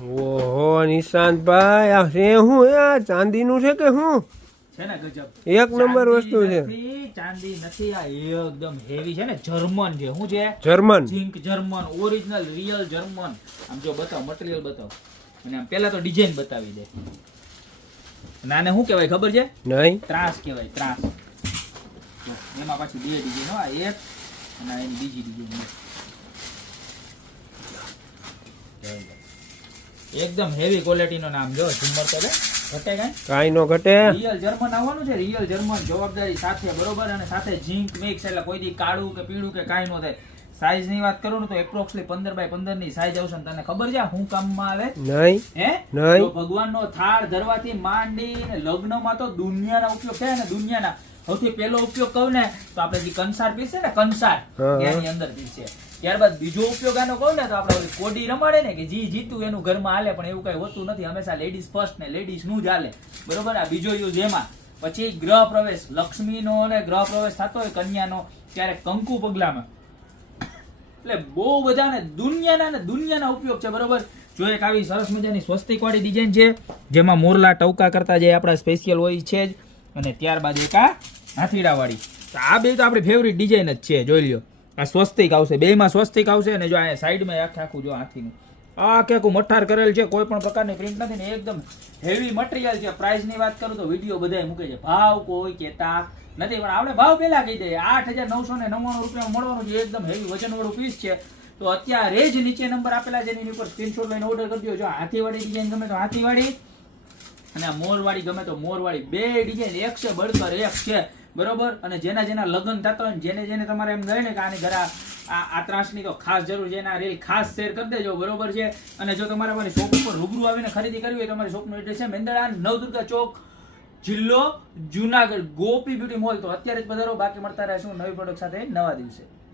ઓહો નિશાંતભાઈ આ છે હું આ ચાંદીનું છે કે હું? છે ને ગજબ. એક નંબર વસ્તુ છે. ચાંદી નથી આ એકદમ હેવી છે ને જર્મન છે. શું છે? German. Zinc German original real German. આમ જો બતાવ મટીરીયલ બતાવ. અને આમ પેલા તો ડિઝાઇન બતાવી દે. નાને શું કહેવાય ખબર છે? નહીં. ત્રાસ કહેવાય ત્રાસ. એમાં પાછી બે ડિઝાઇન હો આ એક અને એની બીજી ડિઝાઇન એકદમ હેવી ક્વોલિટીનો નામ જો ઝુમ્મર તો ઘટે કાંઈ? કાંઈ નો ઘટે. રિયલ જર્મન આવવાનું છે રિયલ જર્મન જવાબદારી સાથે બરોબર? અને સાથે ઝીંક મિક્સ એટલે કોઈ દી કાળું કે પીળું કે કાંઈ નો થાય. સાઈઝની વાત કરું ને તો એપ્રોક્સલી પંદર બાય પંદરની સાઈઝ આવશે ને તને ખબર છે હું કામમાં આવે? નહીં. હે? નહીં. ભગવાન ભગવાનનો થાળ ધરવાથી માંડી ને લગ્નમાં તો દુનિયાના ઉપયોગ થાય ને દુનિયાના. સૌથી પહેલો ઉપયોગ કહું ને તો આપણે જે કંસાર પીસે ને કંસાર. એની અંદર પીસે ત્યારબાદ બીજો ઉપયોગ આનો કહું ને, તો આપણે કોડી રમાડે ને કે જી જીતું એનું ઘરમાં હાલે, પણ એવું કઈ હોતું નથી. હંમેશા લેડીઝ ફર્સ્ટ ને લેડીઝનું જ હાલે. બરોબર? આ બીજો યુઝ એમાં. પછી ગ્રહ પ્રવેશ. લક્ષ્મીનો અને ગ્રહ પ્રવેશ થતો હોય કન્યાનો, ત્યારે કંકુ પગલામાં. એટલે બહુ બધા ને દુનિયાના ને દુનિયાના ઉપયોગ છે, બરોબર? જો એક આવી સરસ મજાની સ્વસ્તિક વાળી ડિઝાઇન છે, જેમાં મોરલા ટવકા કરતા જે આપણા સ્પેશિયલ હોય છે જ. અને ત્યારબાદ એક આ હાથીડા વાળી તો આ બે તો આપણી ફેવરિટ ડિઝાઇન જ છે, જોઈ લ્યો. આ સ્વસ્તિક આવશે બેમાં સ્વસ્તિક આવશે અને જો આ સાઈડમાં આખે આખું જો હાથીનું. આ કે આખું મઠાર કરેલ છે, કોઈ પણ પ્રકારની પ્રિન્ટ નથી ને, એકદમ હેવી મટીરિયલ છે. પ્રાઇસની વાત કરું તો વીડિયો બધાય મૂકે છે. ભાવ કોઈ કહેતા નથી, પણ આપણે ભાવ પહેલા કહી દઈએ. આઠ હજાર નવસો ને નવ્વાણું રૂપિયામાં મળવાનું છે. એકદમ હેવી વજનવાળું પીસ છે. તો અત્યારે જ નીચે નંબર આપેલા છે, એની ઉપર સ્ક્રીનશોટ લઈને ઓર્ડર કરી દો જો હાથીવાળી ડિઝાઇન ગમે તો હાથીવાળી અને આ મોરવાળી ગમે તો મોરવાળી બે ડિઝાઇન એક છે, બળતર એક છે. બરોબર? અને જેના જેના લગ્ન થતા હોય જેને જેને તમારે એમ ને કે આની ઘરે આ આ ત્રાસની તો ખાસ જરૂર છે, એના રીલ ખાસ શેર કરી દેજો, બરોબર છે? અને જો તમારે મારી શોપ ઉપર રૂબરૂ આવીને ખરીદી કરવી હોય તો અમારી શોપનું એડ્રેસ છે મેંદડા નવદુર્ગા ચોક, જિલ્લો જુનાગઢ, ગોપી બ્યુટી મોલ તો અત્યારે જ પધારો, બાકી મળતા રહેશું નવી પ્રોડક્ટ સાથે નવા દિવસે.